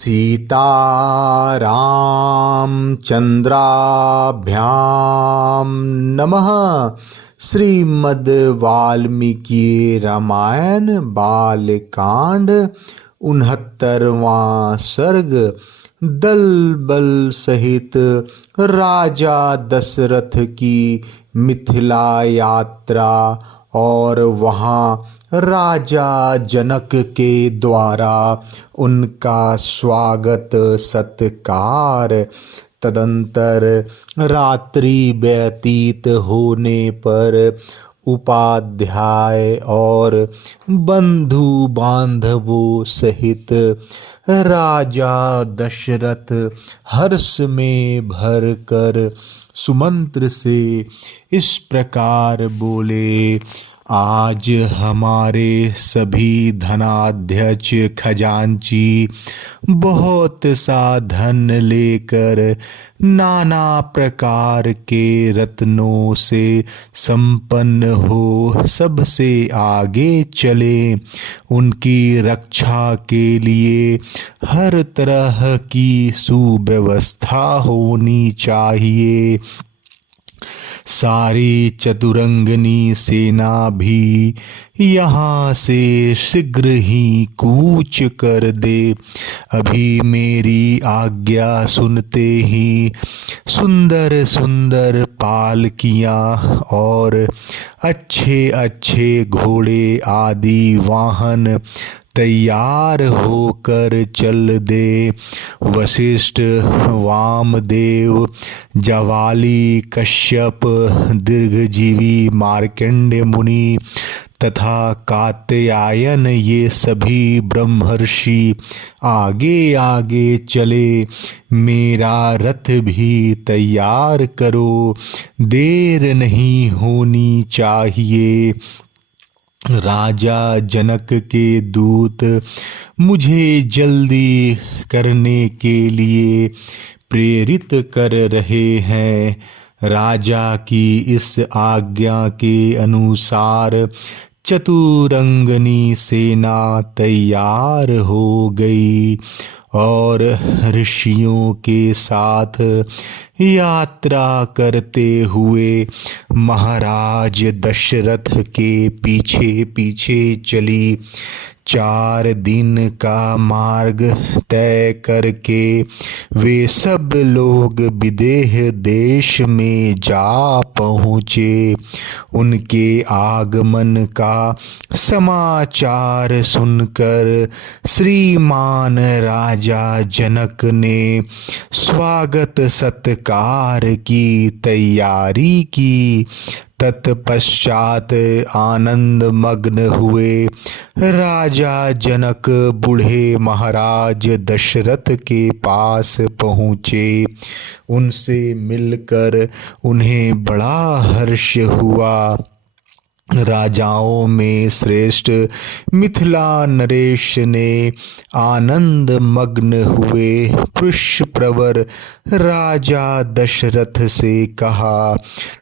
सीतारामचन्द्राभ्यां नमः। श्रीमद् वाल्मीकि रामायण बालकांड 69वां सर्ग। दल बल सहित राजा दशरथ की मिथिला यात्रा और वहाँ राजा जनक के द्वारा उनका स्वागत सत्कार। तदंतर रात्रि व्यतीत होने पर उपाध्याय और बंधु बांधवों सहित राजा दशरथ हर्ष में भर कर सुमंत्र से इस प्रकार बोले। आज हमारे सभी धनाध्यक्ष खजांची बहुत सा धन लेकर नाना प्रकार के रत्नों से संपन्न हो सबसे आगे चले। उनकी रक्षा के लिए हर तरह की सुव्यवस्था होनी चाहिए। सारी चतुरंगनी सेना भी यहाँ से शीघ्र ही कूच कर दे। अभी मेरी आज्ञा सुनते ही सुंदर सुंदर पालकियाँ और अच्छे अच्छे घोड़े आदि वाहन तैयार होकर चल दे। वशिष्ठ, वामदेव, जवाली, कश्यप, दीर्घजीवी, मार्कंडेय मुनि तथा कात्यायन ये सभी ब्रह्मर्षि आगे आगे चले। मेरा रथ भी तैयार करो, देर नहीं होनी चाहिए। राजा जनक के दूत मुझे जल्दी करने के लिए प्रेरित कर रहे हैं। राजा की इस आज्ञा के अनुसार चतुरंगनी सेना तैयार हो गई और ऋषियों के साथ यात्रा करते हुए महाराज दशरथ के पीछे पीछे चली। 4 दिन का मार्ग तय करके वे सब लोग विदेह देश में जा पहुँचे। उनके आगमन का समाचार सुनकर श्रीमान राजा जनक ने स्वागत सत्कार की तैयारी की। तत्पश्चात आनंद मग्न हुए राजा जनक बूढ़े महाराज दशरथ के पास पहुँचे। उनसे मिलकर उन्हें बड़ा हर्ष हुआ। राजाओं में श्रेष्ठ मिथिला नरेश ने आनंद मग्न हुए पुष्प्रवर राजा दशरथ से कहा,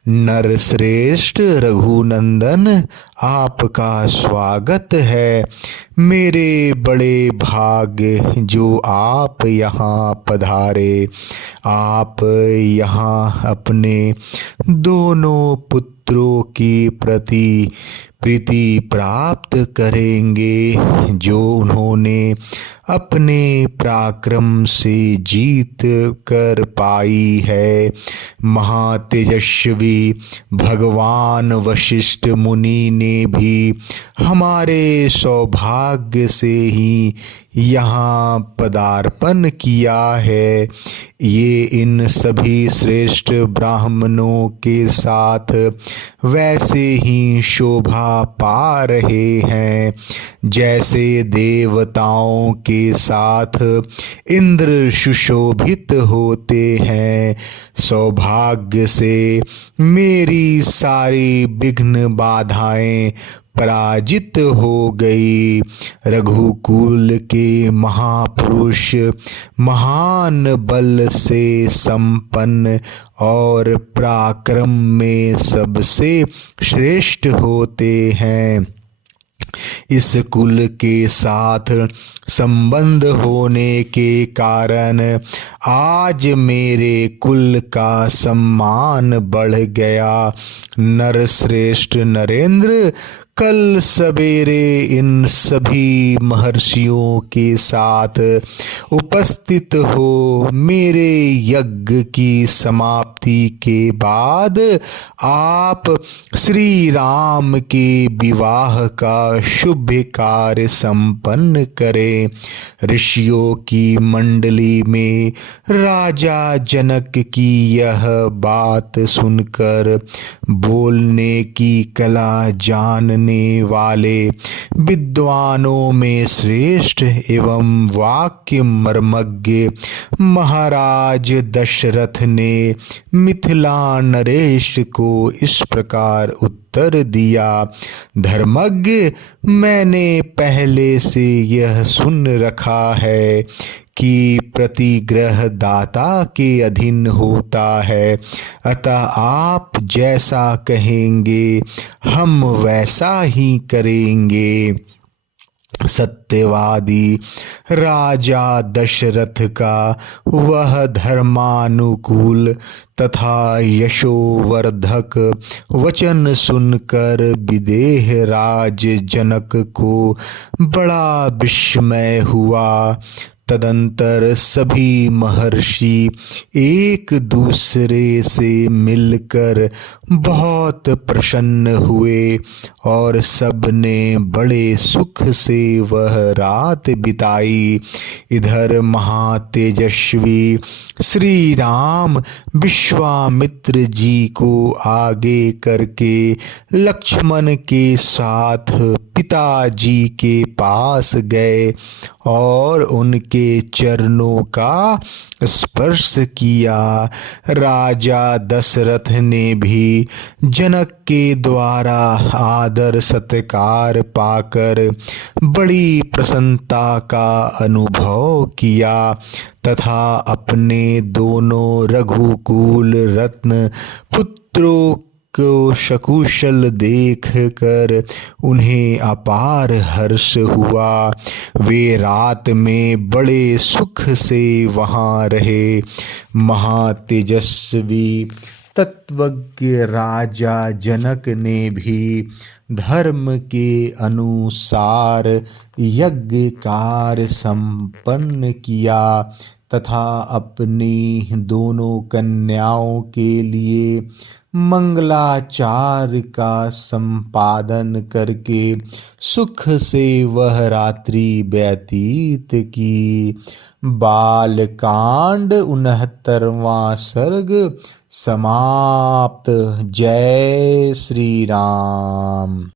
नर श्रेष्ठ रघुनंदन, आपका स्वागत है। मेरे बड़े भाग्य जो आप यहाँ पधारे। आप यहाँ अपने दोनों पुत्रों की प्रीति प्राप्त करेंगे जो उन्होंने अपने पराक्रम से जीत कर पाई है। महातेजस्वी भगवान वशिष्ठ मुनि ने भी हमारे सौभाग्य से ही यहाँ पदार्पण किया है। ये इन सभी श्रेष्ठ ब्राह्मणों के साथ वैसे ही शोभा पा रहे हैं जैसे देवताओं के साथ इंद्र सुशोभित होते हैं। सौभाग्य से मेरी सारी विघ्न बाधाएं पराजित हो गई। रघुकुल के महापुरुष महान बल से संपन्न और पराक्रम में सबसे श्रेष्ठ होते हैं। इस कुल के साथ संबंध होने के कारण आज मेरे कुल का सम्मान बढ़ गया। नरश्रेष्ठ नरेंद्र, कल सवेरे इन सभी महर्षियों के साथ उपस्थित हो मेरे यज्ञ की समाप्ति के बाद आप श्री राम के विवाह का शुभ कार्य संपन्न करें। ऋषियों की मंडली में राजा जनक की यह बात सुनकर बोलने की कला जानने वाले विद्वानों में श्रेष्ठ एवं वाक्य मर्मज्ञ महाराज दशरथ ने मिथिला नरेश को इस प्रकार उत्तर दिया। धर्मज्ञ, मैंने पहले से यह सुन रखा है कि प्रतिग्रह दाता के अधीन होता है, अतः आप जैसा कहेंगे हम वैसा ही करेंगे। सत्यवादी राजा दशरथ का वह धर्मानुकूल तथा यशोवर्धक वचन सुनकर विदेह राज जनक को बड़ा विस्मय हुआ। तदंतर सभी महर्षि एक दूसरे से मिलकर बहुत प्रसन्न हुए और सबने बड़े सुख से वह रात बिताई। इधर महातेजस्वी श्री राम विश्वामित्र जी को आगे करके लक्ष्मण के साथ पिताजी के पास गए और उनके चरणों का स्पर्श किया। राजा दशरथ ने भी जनक के द्वारा आदर सत्कार पाकर बड़ी प्रसन्नता का अनुभव किया तथा अपने दोनों रघुकुल रत्न पुत्रों को सकुशल देख कर उन्हें अपार हर्ष हुआ। वे रात में बड़े सुख से वहाँ रहे। महातेजस्वी तत्वज्ञ राजा जनक ने भी धर्म के अनुसार यज्ञ कार्य संपन्न किया तथा अपनी दोनों कन्याओं के लिए मंगलाचार का संपादन करके सुख से वह रात्रि व्यतीत की। बालकांड 69वां सर्ग समाप्त। जय श्री राम।